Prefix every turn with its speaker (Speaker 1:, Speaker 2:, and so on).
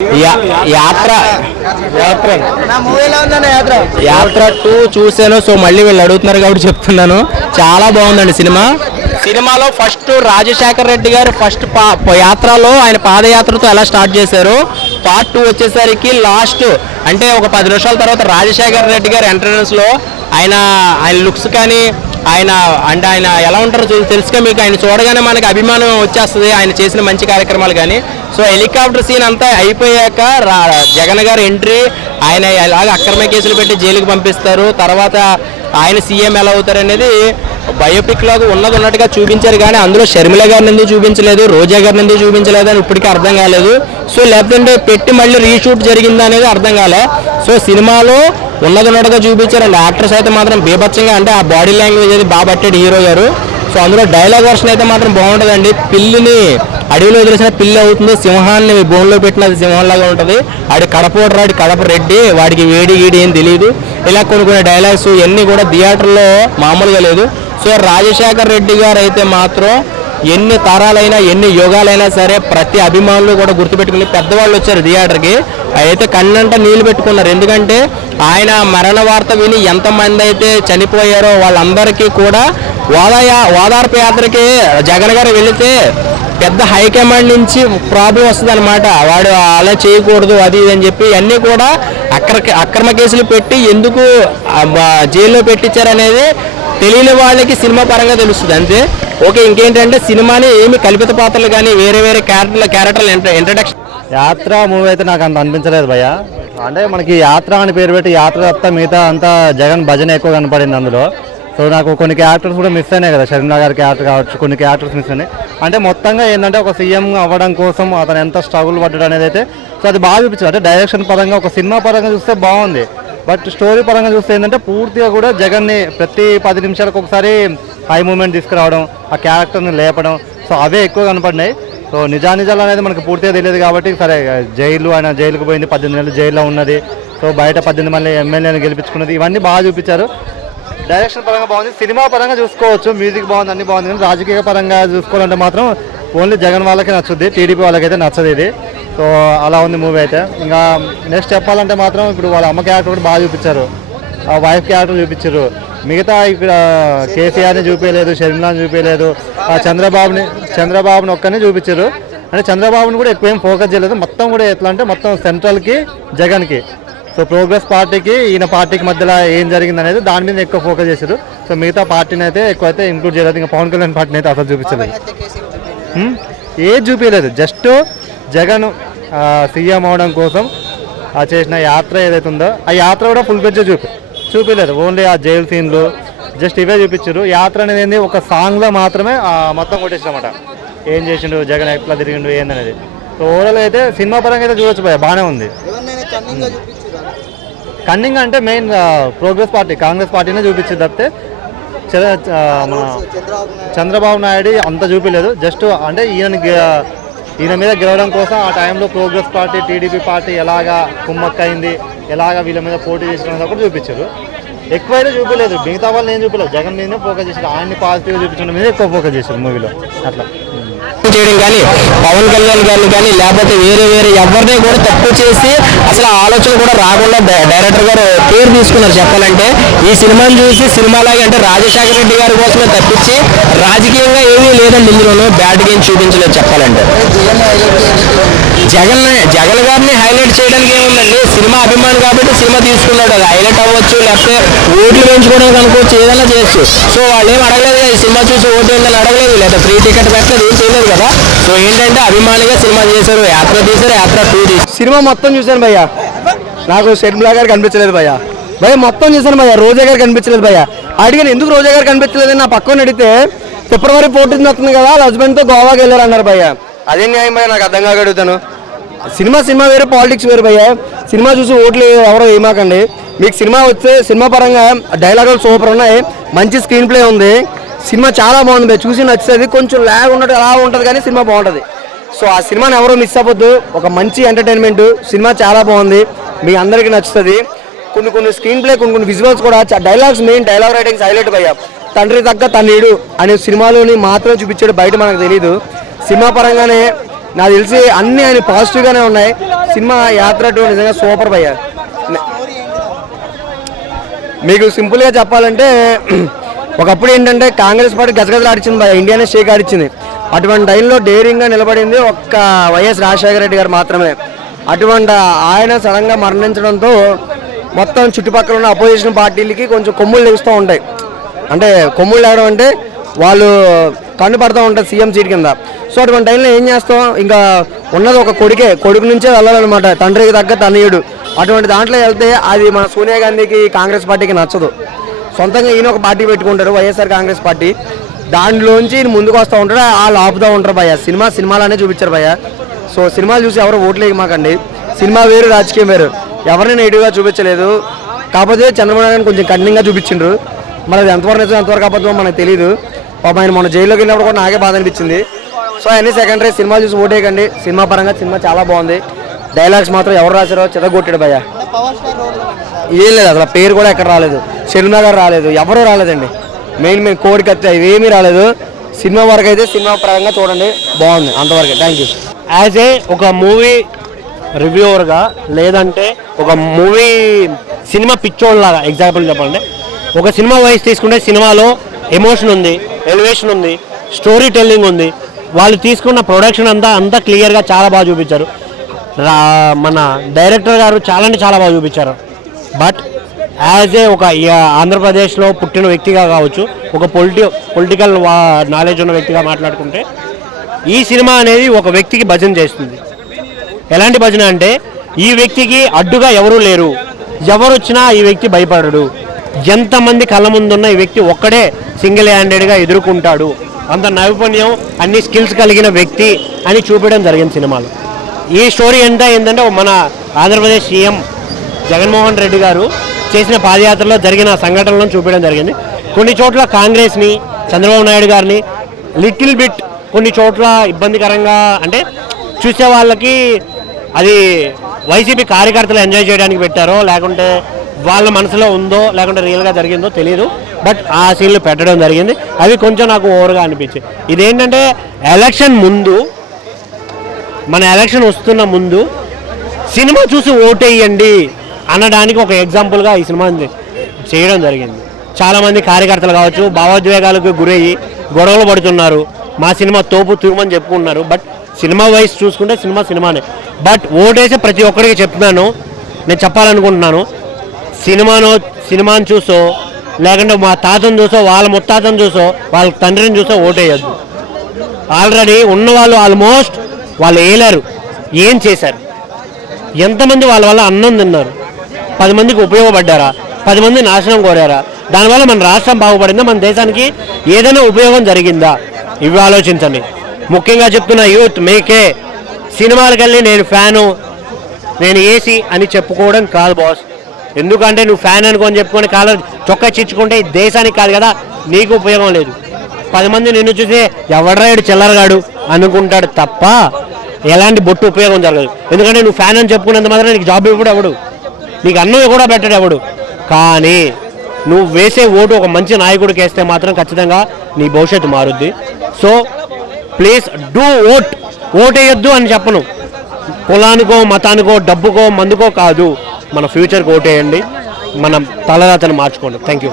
Speaker 1: యాత్ర. యాత్ర.
Speaker 2: యాత్ర?
Speaker 1: టూ చూశాను సో మళ్ళీ వీళ్ళు అడుగుతున్నారు కాబట్టి చెప్తున్నాను. చాలా బాగుందండి సినిమా. సినిమాలో ఫస్ట్ రాజశేఖర్ రెడ్డి గారు ఫస్ట్ యాత్రలో ఆయన పాదయాత్రతో ఎలా స్టార్ట్ చేశారు? పార్ట్ టూ వచ్చేసరికి లాస్ట్ అంటే ఒక పది నిమిషాల తర్వాత రాజశేఖర్ రెడ్డి గారు ఎంట్రన్స్లో ఆయన ఆయన లుక్స్ కానీ ఆయన అంటే ఆయన ఎలా ఉంటారో తెలుసుకో తెలుసుగా మీకు. ఆయన చూడగానే మనకి అభిమానం వచ్చేస్తుంది. ఆయన చేసిన మంచి కార్యక్రమాలు కానీ సో హెలికాప్టర్ సీన్ అంతా అయిపోయాక రా జగన్ గారు ఎంట్రీ. ఆయన ఎలాగ అక్రమ కేసులు పెట్టి జైలుకి పంపిస్తారు. తర్వాత ఆయన సీఎం ఎలా అవుతారు అనేది బయోపిక్ లాగా ఉన్నది ఉన్నట్టుగా చూపించారు కానీ అందులో షర్మిల గారిని ఎందుకు చూపించలేదు? రోజా గారిని ఎందుకు చూపించలేదు అని ఇప్పటికీ అర్థం కాలేదు. సో లేకపోతే పెట్టి మళ్ళీ రీషూట్ జరిగిందా అనేది అర్థం కాలే. సో సినిమాలో ఉన్నది ఉన్నట్టుగా చూపించారండి. యాక్టర్స్ అయితే మాత్రం బీభత్సంగా అంటే ఆ బాడీ లాంగ్వేజ్ అది బాగా పట్టాడు హీరో గారు. సో అందులో డైలాగ్ వర్షన్ అయితే మాత్రం బాగుంటుందండి. పిల్లిని అడవిలో వదిలేసిన పిల్లి అవుతుంది. సింహాన్ని భూమిలో పెట్టినది సింహంలాగా ఉంటుంది. ఆడి కడప రాడి కడప రెడ్డి వాడికి వేడి గీడి ఏం తెలియదు ఇలా కొన్ని కొన్ని డైలాగ్స్ ఇవన్నీ కూడా థియేటర్లో మామూలుగా లేదు. సో రాజశేఖర్ రెడ్డి గారు అయితే మాత్రం ఎన్ని తరాలైనా ఎన్ని యుగాలైనా సరే ప్రతి అభిమానులు కూడా గుర్తుపెట్టుకుని పెద్దవాళ్ళు వచ్చారు థియేటర్కి అయితే కన్నంట నీళ్ళు పెట్టుకున్నారు. ఎందుకంటే ఆయన మరణ వార్త విని ఎంతమంది అయితే చనిపోయారో వాళ్ళందరికీ కూడా ఓదాయ ఓదార్పు యాత్రకి జగన్ గారు వెళితే పెద్ద హైకమాండ్ నుంచి ప్రాబ్లం వస్తుంది అనమాట వాడు అలా చేయకూడదు అది ఇది అని చెప్పి అన్నీ కూడా అక్ర అక్రమ కేసులు పెట్టి ఎందుకు జైల్లో పెట్టించారనేది తెలియని వాళ్ళకి సినిమా పరంగా తెలుస్తుంది. అంతే. ఓకే ఇంకేంటంటే సినిమాని ఏమి కల్పిత పాత్రలు కానీ వేరే వేరే క్యారెక్టర్ల క్యారెక్టర్లు ఇంట్రడక్షన్
Speaker 3: యాత్ర మూవీ అయితే నాకు అంత అనిపించలేదు భయ్య. అంటే మనకి యాత్ర అని పేరు పెట్టి యాత్ర తప్ప మిగతా అంతా జగన్ భజన ఎక్కువ కనపడింది అందులో. సో నాకు కొన్ని క్యారెక్టర్స్ కూడా మిస్ అయినాయి కదా షర్మిలా గారి క్యారెక్టర్ కావచ్చు కొన్ని క్యారెక్టర్స్ మిస్ అయినాయి. అంటే మొత్తంగా ఏంటంటే ఒక సీఎం అవ్వడం కోసం అతను ఎంత స్ట్రగుల్ పడ్డాడు అనేది అయితే సో అది బాగా చూపించారు అంటే డైరెక్షన్ పరంగా ఒక సినిమా పరంగా చూస్తే బాగుంది. బట్ స్టోరీ పరంగా చూస్తే ఏంటంటే పూర్తిగా కూడా జగన్ని ప్రతి పది నిమిషాలకు ఒకసారి హై మూమెంట్ తీసుకురావడం ఆ క్యారెక్టర్ని లేపడం సో అవే ఎక్కువ కనపడినాయి. సో నిజానిజాలు అనేది మనకు పూర్తిగా తెలియదు కాబట్టి సరే జైలు ఆయన జైలుకు పోయింది పద్దెనిమిది నెలలు జైల్లో ఉన్నది. సో బయట పద్దెనిమిది మంది ఎమ్మెల్యేని గెలిపించుకున్నది. ఇవన్నీ బాగా చూపించారు. డైరెక్షన్ పరంగా బాగుంది. సినిమా పరంగా చూసుకోవచ్చు. మ్యూజిక్ బాగుంది అన్ని బాగుంది. కానీ రాజకీయ పరంగా చూసుకోవాలంటే మాత్రం ఓన్లీ జగన్ వాళ్ళకే నచ్చుద్ది. టీడీపీ వాళ్ళకైతే నచ్చదు ఇది. సో అలా ఉంది మూవీ అయితే. ఇంకా నెక్స్ట్ చెప్పాలంటే మాత్రం ఇప్పుడు వాళ్ళ అమ్మ క్యారెక్టర్ కూడా బాగా చూపించారు. ఆ వైఫ్ క్యారెక్టర్ చూపించారు. మిగతా ఇక్కడ కేసీఆర్ని చూపించలేదు షర్మిలాని చూపించలేదు ఆ చంద్రబాబుని చంద్రబాబుని ఒక్కనే చూపించారు. అంటే చంద్రబాబుని కూడా ఎక్కువ ఏం ఫోకస్ చేయలేదు. మొత్తం కూడా ఎట్లా అంటే మొత్తం సెంట్రల్కి జగన్కి. సో ప్రోగ్రెస్ పార్టీకి ఈయన పార్టీకి మధ్యలో ఏం జరిగింది అనేది దాని మీద ఎక్కువ ఫోకస్ చేశారు. సో మిగతా పార్టీని అయితే ఎక్కువ అయితే ఇంక్లూడ్ చేయలేదు. ఇంకా పవన్ కళ్యాణ్ పార్టీని అయితే అసలు చూపించలేదు? ఏది చూపించలేదు. జస్ట్ జగన్ సీఎం అవడం కోసం ఆ చేసిన యాత్ర ఏదైతే ఉందో ఆ యాత్ర కూడా ఫుల్ పెద్ద చూపి చూపించలేదు ఓన్లీ ఆ జైలు సీన్లు జస్ట్ ఇవే చూపించారు. యాత్ర అనేది ఏంది? ఒక సాంగ్లో మాత్రమే మొత్తం కొట్టేసామట ఏం చేసిండు? జగన్ ఎట్లా తిరిగిండు? ఏందనేది. సో ఓవరాల్ అయితే సినిమా పరంగా అయితే చూడొచ్చు భయ బాగానే ఉంది.
Speaker 2: కన్నింగ్
Speaker 3: అంటే మెయిన్ ప్రోగ్రెస్ పార్టీ కాంగ్రెస్ పార్టీనే చూపించింది తప్పితే మన
Speaker 2: చంద్రబాబు నాయుడు.
Speaker 3: అంత చూపించలేదు జస్ట్ అంటే ఈయన ఈయన మీద గెలవడం కోసం ఆ టైంలో ప్రోగ్రెస్ పార్టీ టీడీపీ పార్టీ ఎలాగా కుమ్మక్కైంది ఎలాగా వీళ్ళ మీద పోటీ చేసిన కూడా చూపించారు. ఎక్కువైనా చూపించలేదు మిగతా వాళ్ళు ఏం చూపించలేదు జగన్ మీదనే ఫోకస్ చేశారు. ఆయన్ని పాజిటివ్గా చూపించడం మీద ఎక్కువ ఫోకస్ చేశారు మూవీలో అట్లా.
Speaker 1: చేయడం కానీ పవన్ కళ్యాణ్ గారిని కానీ లేకపోతే వేరే వేరే ఎవరిని కూడా తక్కువ చేసి అసలు ఆలోచన కూడా రాకుండా డైరెక్టర్ గారు పేరు తీసుకున్నారు చెప్పాలంటే. ఈ సినిమాని చూసి సినిమాలాగే అంటే రాజశేఖర రెడ్డి గారి కోసమే తప్పించి రాజకీయంగా ఏమీ లేదండి ఇందులోనూ. బ్యాడ్ గేమ్ చూపించలేదు చెప్పాలంటే.
Speaker 2: జగన్
Speaker 1: జగన్ గారిని హైలైట్ చేయడానికి ఏముందండి? సినిమా అభిమాని కాబట్టి సినిమా తీసుకున్నాడు. అది హైలైట్ అవ్వచ్చు లేకపోతే ఓట్లు వేయించుకోవడానికి అనుకోవచ్చు ఏదైనా చేయొచ్చు. సో వాళ్ళు ఏం అడగలేదు కదా, సినిమా చూసి ఓటు ఏందని అడగలేదు. లేదా ఫ్రీ టికెట్ పెట్టలేదు ఏం చేయలేదు కదా. సో ఏంటంటే అభిమానిగా సినిమా చేశారు యాత్ర తీశారు యాత్ర టూ తీశారు.
Speaker 2: సినిమా మొత్తం చూశాను భయ్య. నాకు షర్మిలా గారు కనిపించలేదు భయ్య. భయ మొత్తం చూశాను భయ్య. రోజా గారు కనిపించలేదు భయ్య. అడిగాను ఎందుకు రోజా గారు కనిపించలేదు నా పక్కన అడిగితే ఫిబ్రవరి ఫోర్టీన్త్ వస్తుంది కదా వాళ్ళ హస్బెండ్తో గోవాకి వెళ్ళారు అన్నారు భయ్య. అదే న్యాయం భయ్య నాకు అర్థం అడుగుతాను. సినిమా సినిమా వేరే పాలిటిక్స్ వేరు భయ్య. సినిమా చూసి ఓట్లు ఎవరో ఏమాకండి. మీకు సినిమా వస్తే సినిమా పరంగా డైలాగులు సూపర్ ఉన్నాయి. మంచి స్క్రీన్ ప్లే ఉంది. సినిమా చాలా బాగుంది చూసి నచ్చుతుంది. కొంచెం ల్యాగ్ ఉన్నట్టు అలా ఉంటుంది కానీ సినిమా బాగుంటుంది. సో ఆ సినిమాని ఎవరో మిస్ అవ్వద్దు. ఒక మంచి ఎంటర్టైన్మెంట్ సినిమా చాలా బాగుంది. మీ అందరికీ నచ్చుతుంది. కొన్ని కొన్ని స్క్రీన్ ప్లే కొన్ని కొన్ని విజువల్స్ కూడా dialogues main dialogue writings highlight అయ్యా తండ్రి తగ్గ తన్నీడు అనే సినిమాలోని మాత్రమే చూపించాడు బయట మనకు తెలియదు సినిమా పరంగానే నాకు తెలిసి అన్ని ఆయన పాజిటివ్గానే ఉన్నాయి. సినిమా యాత్ర టూ నిజంగా సూపర్ భయ్య. మీకు సింపుల్గా చెప్పాలంటే ఒకప్పుడు ఏంటంటే కాంగ్రెస్ పార్టీ గజగజలాడిచింది భయ ఇండియానే షేక్ ఆడిచ్చింది. అటువంటి టైంలో డేరింగ్గా నిలబడింది ఒక్క వైఎస్ రాజశేఖర రెడ్డి గారు మాత్రమే. అటువంటి ఆయన సడన్గా మరణించడంతో మొత్తం చుట్టుపక్కల ఉన్న అపోజిషన్ పార్టీలకి కొంచెం కొమ్ములు లెగుస్తూ ఉంటాయి. అంటే కొమ్ములు లేవడం అంటే వాళ్ళు కన్నుపడతా ఉంటుంది ఉంటారు సీఎం సీట్ కింద. సో అటువంటి టైంలో ఏం చేస్తాం? ఇంకా ఉన్నది ఒక కొడుకే కొడుకు నుంచే వెళ్ళాలన్నమాట. తండ్రికి తగ్గ తనయుడు. అటువంటి దాంట్లో వెళ్తే అది మన సోనియా గాంధీకి కాంగ్రెస్ పార్టీకి నచ్చదు. సొంతంగా ఈయన ఒక పార్టీ పెట్టుకుంటారు వైఎస్ఆర్ కాంగ్రెస్ పార్టీ. దాంట్లోంచి ఈయన ముందుకు వస్తూ ఉంటారు వాళ్ళు ఆపుతూ ఉంటారు భయ్య. సినిమా సినిమాలనే చూపించారు భయ్య. సో సినిమాలు చూసి ఎవరు ఓట్లేక మాకండి. సినిమా వేరు రాజకీయం వేరు. ఎవరిని నెగిటివ్గా చూపించలేదు. కాకపోతే చంద్రబాబు నాయుడు కొంచెం కఠినంగా చూపించిండ్రు. మరి అది ఎంతవరకు నిజం ఎంతవరకు అబద్ధమో మనకు తెలియదు పాప ఆయన మన జైల్లోకి వెళ్ళినప్పుడు కూడా నాకే బాధ అనిపించింది. సో అన్ని సెకండరీ సినిమా చూసి ఓటేయకండి సినిమా పరంగా సినిమా చాలా బాగుంది. డైలాగ్స్ మాత్రం ఎవరు రాశారో చెదగొట్టాడు భయ్య. ఏం లేదు అసలు పేరు కూడా ఎక్కడ రాలేదు. షర్మిల గారు రాలేదు ఎవరు రాలేదండి. మెయిన్ మెయిన్ కోడికి కత్తి ఇవేమీ రాలేదు. సినిమా వరకు అయితే సినిమా పరంగా చూడండి. బాగుంది అంతవరకు. థ్యాంక్ యూ
Speaker 4: యాజ్ ఏ ఒక మూవీ రివ్యూవర్గా లేదంటే ఒక మూవీ సినిమా పిచ్చోళ్ళలాగా ఎగ్జాంపుల్ చెప్పాలంటే ఒక సినిమా వైస్ తీసుకుంటే సినిమాలో ఎమోషన్ ఉంది ఎలివేషన్ ఉంది స్టోరీ టెల్లింగ్ ఉంది. వాళ్ళు తీసుకున్న ప్రొడక్షన్ అంతా అంతా క్లియర్గా చాలా బాగా చూపించారు. రా మన డైరెక్టర్ గారు చాలా అంటే చాలా బాగా చూపించారు. బట్ యాజ్ ఏ ఒక ఆంధ్రప్రదేశ్లో పుట్టిన వ్యక్తిగా కావచ్చు ఒక పొలిటి పొలిటికల్ నాలెడ్జ్ ఉన్న వ్యక్తిగా మాట్లాడుకుంటే ఈ సినిమా అనేది ఒక వ్యక్తికి భజన చేస్తుంది. ఎలాంటి భజన అంటే ఈ వ్యక్తికి అడ్డుగా ఎవరూ లేరు. ఎవరు వచ్చినా ఈ వ్యక్తి భయపడడు. ఎంతమంది కళ్ళ ముందున్న ఈ వ్యక్తి ఒక్కడే సింగిల్ హ్యాండెడ్గా ఎదుర్కొంటాడు? అంత నైపుణ్యం అన్ని స్కిల్స్ కలిగిన వ్యక్తి అని చూపించడం జరిగింది సినిమాలో. ఈ స్టోరీ ఎంత ఏంటంటే మన ఆంధ్రప్రదేశ్ సీఎం జగన్మోహన్ రెడ్డి గారు చేసిన పాదయాత్రలో జరిగిన సంఘటనలను చూపించడం జరిగింది. కొన్ని చోట్ల కాంగ్రెస్ని చంద్రబాబు నాయుడు గారిని లిటిల్ బిట్ కొన్ని చోట్ల ఇబ్బందికరంగా అంటే చూసే వాళ్ళకి అది వైసీపీ కార్యకర్తలు ఎంజాయ్ చేయడానికి పెట్టారో లేకుంటే వాళ్ళ మనసులో ఉందో లేకుంటే రియల్గా జరిగిందో తెలియదు బట్ ఆ సీన్లు పెట్టడం జరిగింది. అవి కొంచెం నాకు ఓవర్గా అనిపించింది ఇదేంటంటే ఎలక్షన్ ముందు మన ఎలక్షన్ వస్తున్న ముందు సినిమా చూసి ఓటేయండి అనడానికి ఒక ఎగ్జాంపుల్గా ఈ సినిమా చేయడం జరిగింది. చాలామంది కార్యకర్తలు కావచ్చు భావోద్వేగాలకు గురయ్యి గొడవలు పడుతున్నారు. మా సినిమా తోపు తూమని చెప్పుకుంటున్నారు. బట్ సినిమా వైస్ చూసుకుంటే సినిమా సినిమానే. బట్ ఓటేసి ప్రతి ఒక్కరికి చెప్తున్నాను. నేను చెప్పాలనుకుంటున్నాను. సినిమాను సినిమాని చూసో లేకుంటే మా తాతను చూసో వాళ్ళ ముత్తాతను చూసో వాళ్ళ తండ్రిని చూసో ఓటేయద్దు. ఆల్రెడీ ఉన్నవాళ్ళు ఆల్మోస్ట్ వాళ్ళు వేయలేరు ఏం చేశారు? ఎంతమంది వాళ్ళ వల్ల అన్నం తిన్నారు? పది మందికి ఉపయోగపడ్డారా? పది మంది నాశనం కోరారా? దానివల్ల మన రాష్ట్రం బాగుపడిందా? మన దేశానికి ఏదైనా ఉపయోగం జరిగిందా? ఇవి ఆలోచించండి. ముఖ్యంగా చెప్తున్న యూత్ మేకే సినిమాలకెళ్ళి నేను ఫ్యాను నేను ఏసీ అని చెప్పుకోవడం కాదు బాస్ ఎందుకంటే నువ్వు ఫ్యాన్ అనుకొని చెప్పుకొని కాలర్ చొక్కా చిచ్చుకుంటే ఈ దేశానికి కాదు కదా నీకు ఉపయోగం లేదు. పది మంది నిన్ను చూసి ఎవడరాయుడు చిల్లరగాడు అనుకుంటాడు తప్ప ఎలాంటి బొట్టు ఉపయోగం జరగదు. ఎందుకంటే నువ్వు ఫ్యాన్ అని చెప్పుకున్నంత మాత్రం నీకు జాబ్ ఇవ్వడు ఎవడు. నీకు అన్నం కూడా పెట్టడు ఎవడు. కానీ నువ్వు వేసే ఓటు ఒక మంచి నాయకుడికి వేస్తే మాత్రం ఖచ్చితంగా నీ భవిష్యత్తు మారుద్ది. So please do vote. ఓటేయొద్దు అని చెప్పను. కులానికో మతానికో డబ్బుకో మందుకో కాదు. మన ఫ్యూచర్కి ఓటేయండి. మనం తలరాతను మార్చుకోండి. Thank you